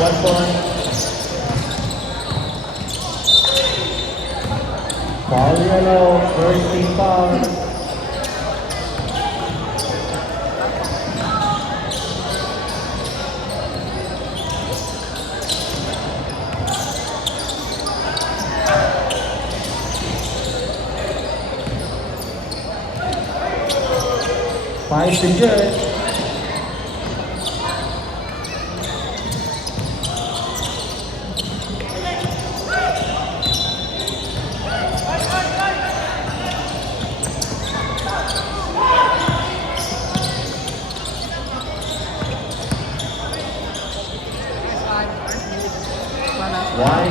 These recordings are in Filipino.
1 point. Foul yellow, first team foul. Five to judge.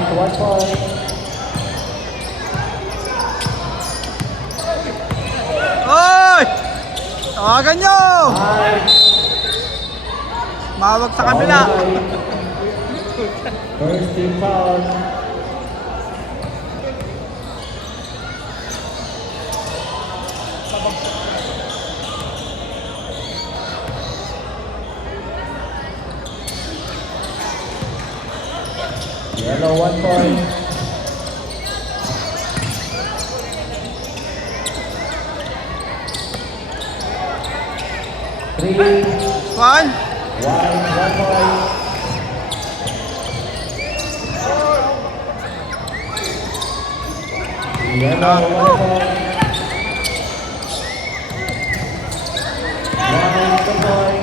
One point. Oy! Tawagan nyo! Five. Mawag sa kabila. First team foul. Yellow 1 point. Three. One. White 1 point. Yellow 1 point. White 2 point.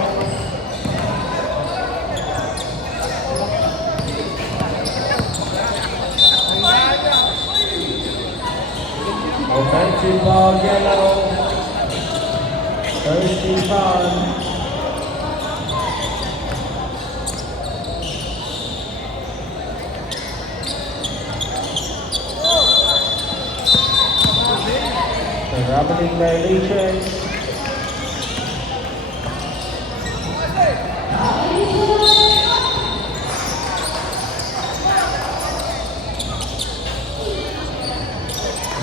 Offensive foul yellow. First team foul. Traveling violation.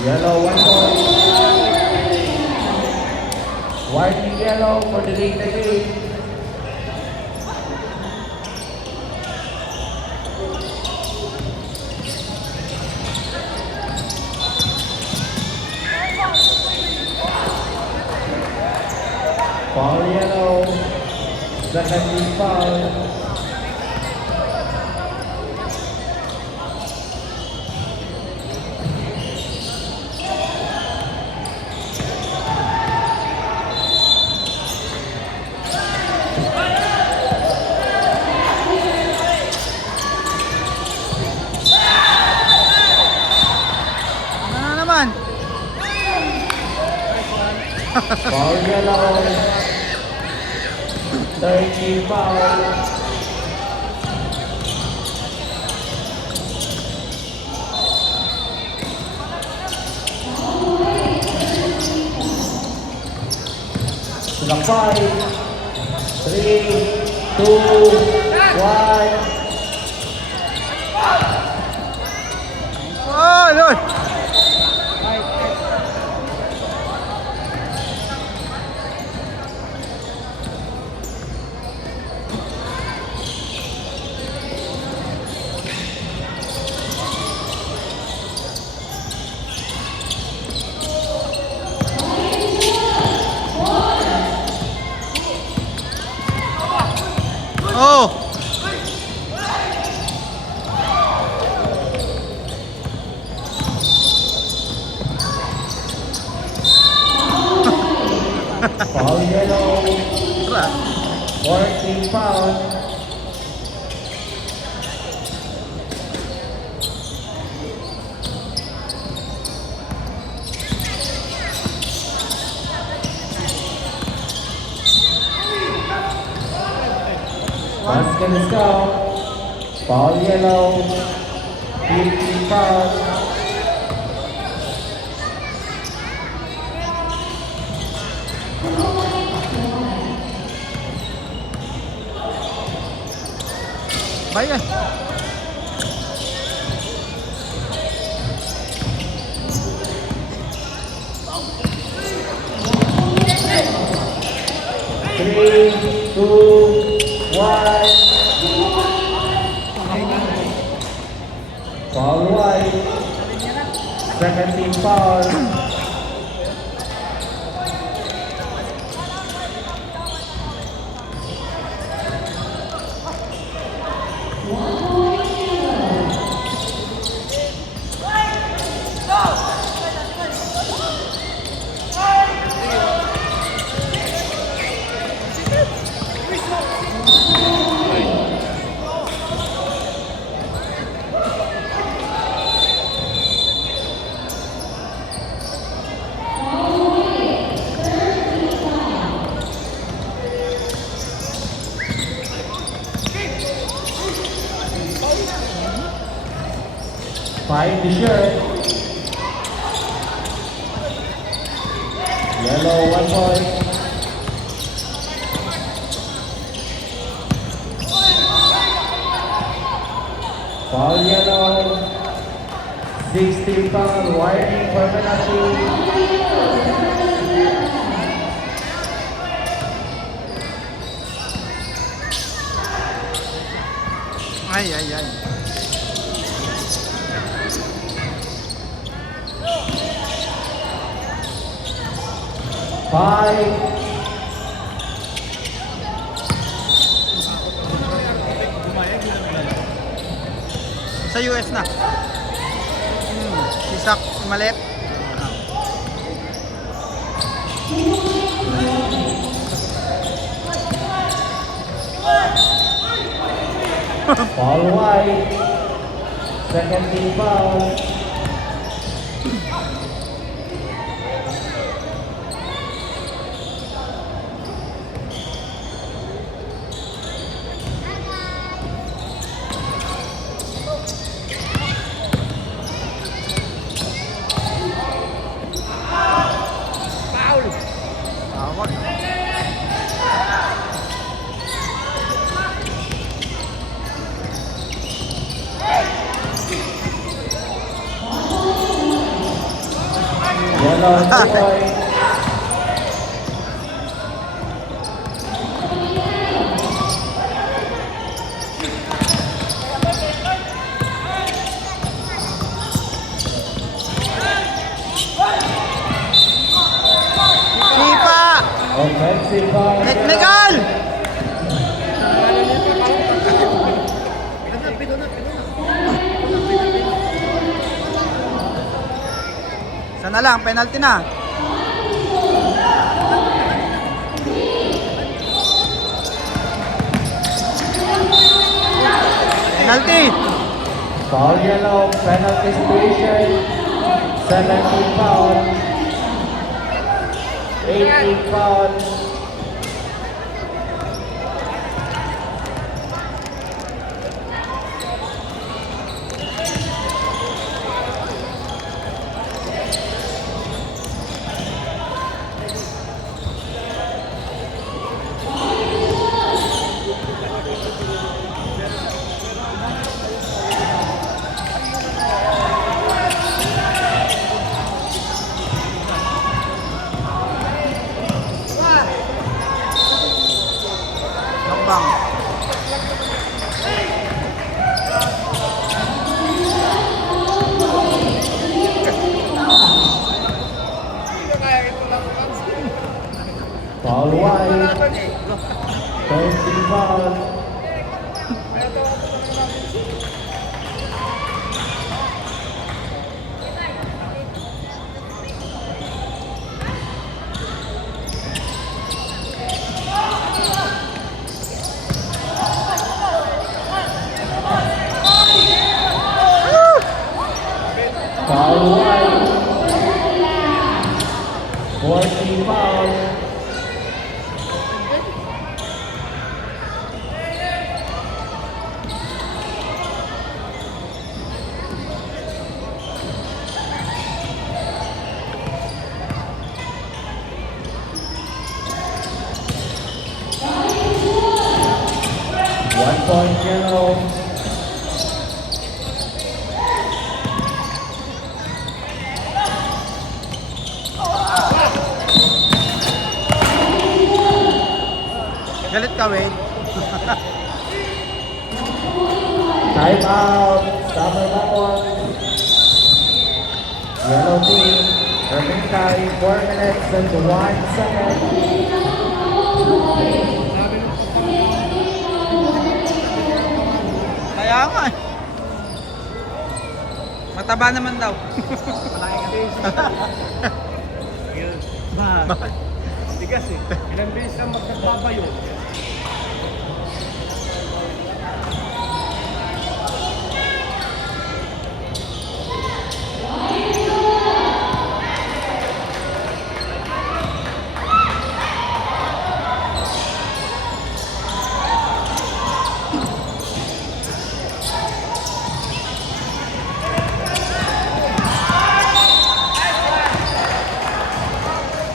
Yellow 1 point. White and yellow for the lead again. Foul yellow. Second team foul. Ano na naman? Foul yellow. Third team foul. To the 5, 3, 2, 1. Oh, Lord! Oh! Foul yellow. Fourth team foul. Basket is down. Foul yellow. Fifth team foul. Bayan. Three, two, one. Foul white. Second team foul. Five to shirt. Yellow 1 point. Foul yellow. 16 foul. Widening for penalty. Ay, ay, ay. Five. Sa US na. Si Sak Malet. Foul white. Second team foul. Tawag. Yellow 2 point. Sipa! Offensive foul. Technical! Sana lang, penalty na. Penalty! Foul yellow, penalty situation. 17 foul. 18 foul. Lokbang. Foul white. Third team foul. Foul white. 14 foul. One point yellow. Galit ka, Wade. Time out. Summer Mapon. Yellow team, remaining time 4 minutes and 1 second. Kaya nga eh. Mataba naman daw. Bakit? Tigas eh. Ilang beses ang magkakabayo.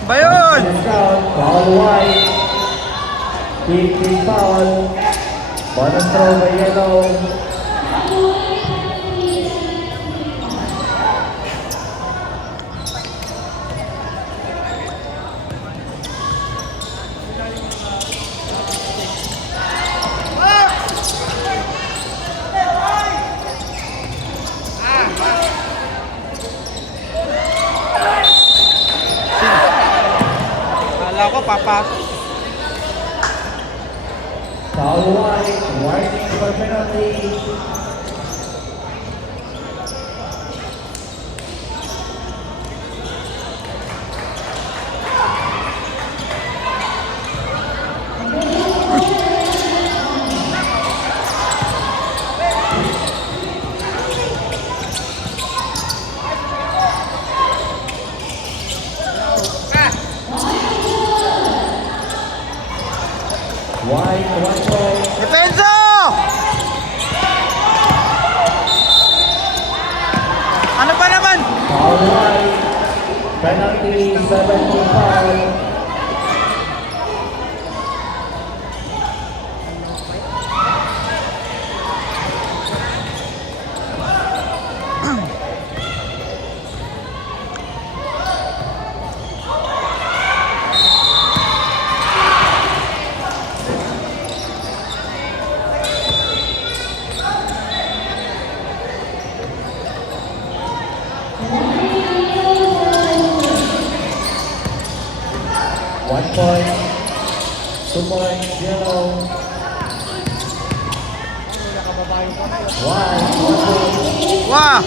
Ba yun? Discount, foul white. Team foul. Bonus throw by yellow. Kala ko papasok. Foul white. Warning for penalty. White, 1 point. Defenso! Ano pa naman? Foul white. Penalty, 17 foul. One point, 2 points, yellow. One point. Wah!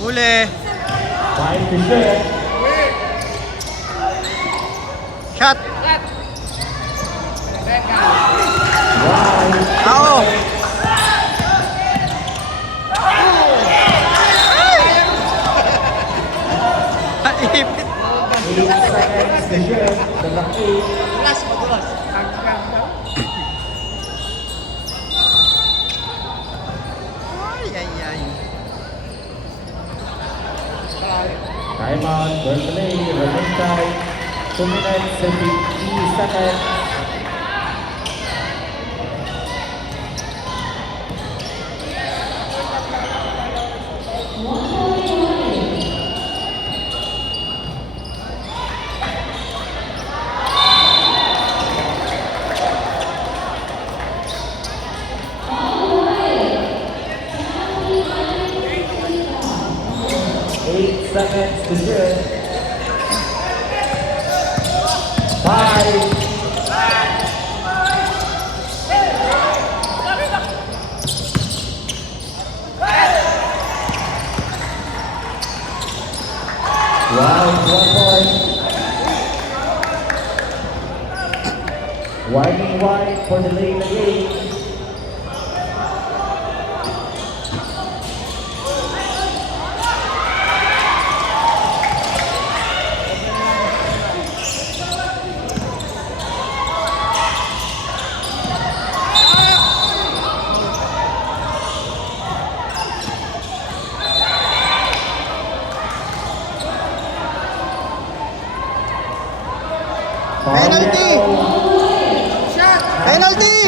Huli. Five to shoot. Shot. One. Ako. Ipit. 8 seconds to shoot. The lucky. Ay, ay, ay. Timeout, Berkeley, remaining time 2 minutes and 50 seconds. Seconds to shoot. 5. Round 1 point. Winding wide for the lead again. Penalty! Penalty!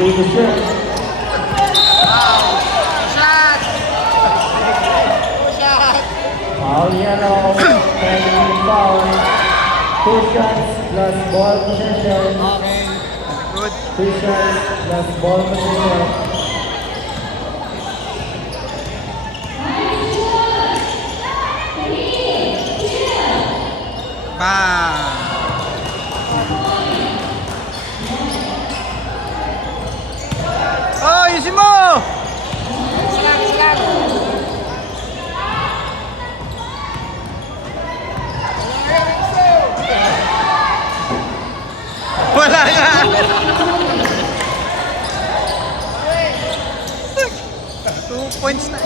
3 to shoot. Shot! Shot! Foul yellow, 10 foul. 2 shots plus ball possession. Okay. Good. 2 shots plus ball possession. Bang! Oh, yusin mo! Wala nga! 2 points na.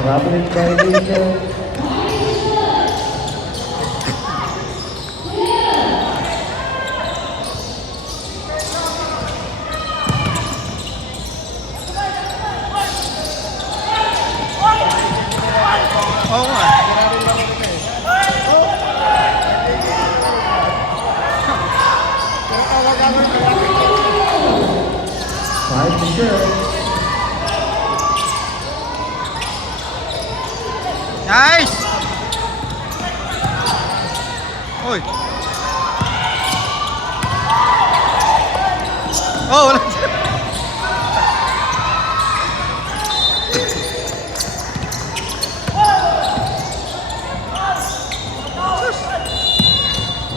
Traveling violation. Oo nga. 5 to shoot. Nice! Uy! Oh, wala siya.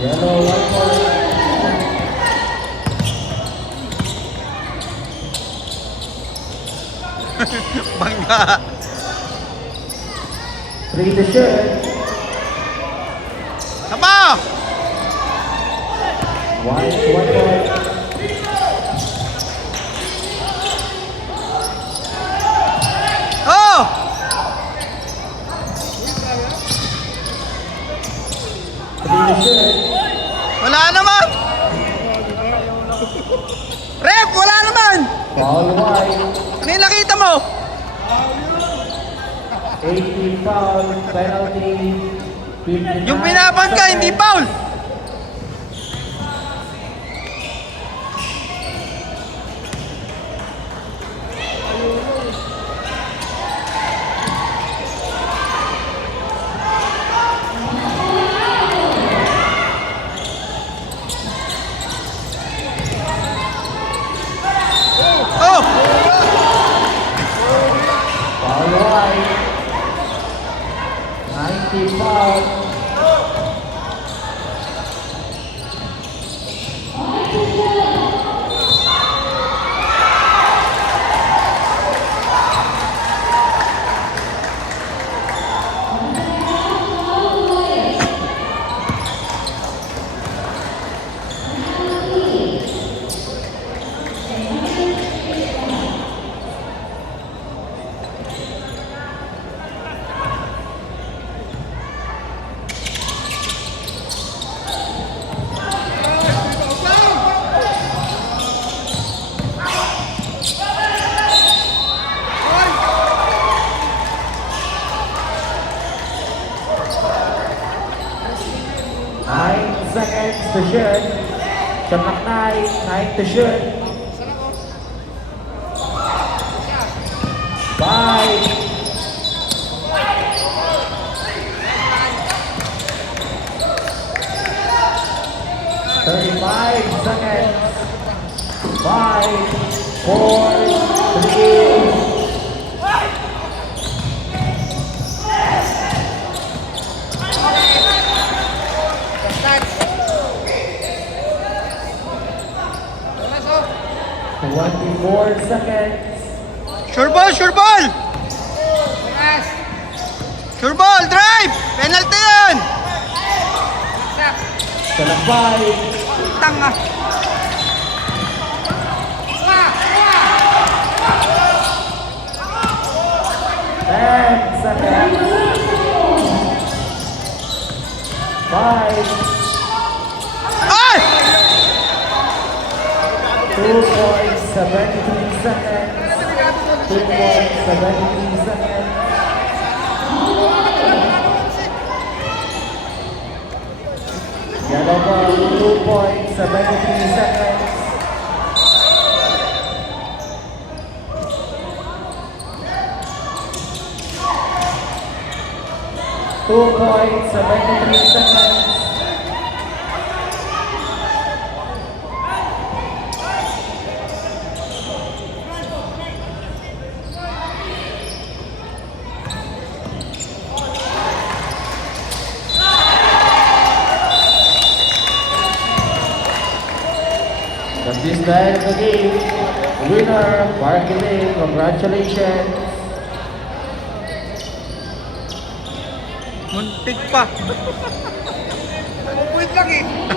Yellow, 1 point. Bangga! 3 to shoot. Tama! 1 point. Oh! 3 to shoot. Wala naman! Ref, wala naman! Foul wide. Ano yung nakita mo? 18 foul. Penalty. 59 Yung pinapan ka, hindi seconds. foul! Oh! Foul wide. 90 foul. Seconds to shoot. Shot clock 9 to shoot. 5. Thirty-five seconds. 5, 4, 3. Twenty-four seconds. Sure ball, sure ball! Sure ball, drive! Penalty yun! Shot 5. Tanga! Ten seconds. 5, Ay! 2.73 seconds. 2.73 seconds. Yellow ball, 2 points, 73 seconds. Two points, 73 seconds. That's this time of the game. Winner, Parky Lane. Congratulations. Muntik pa. Wait lang eh.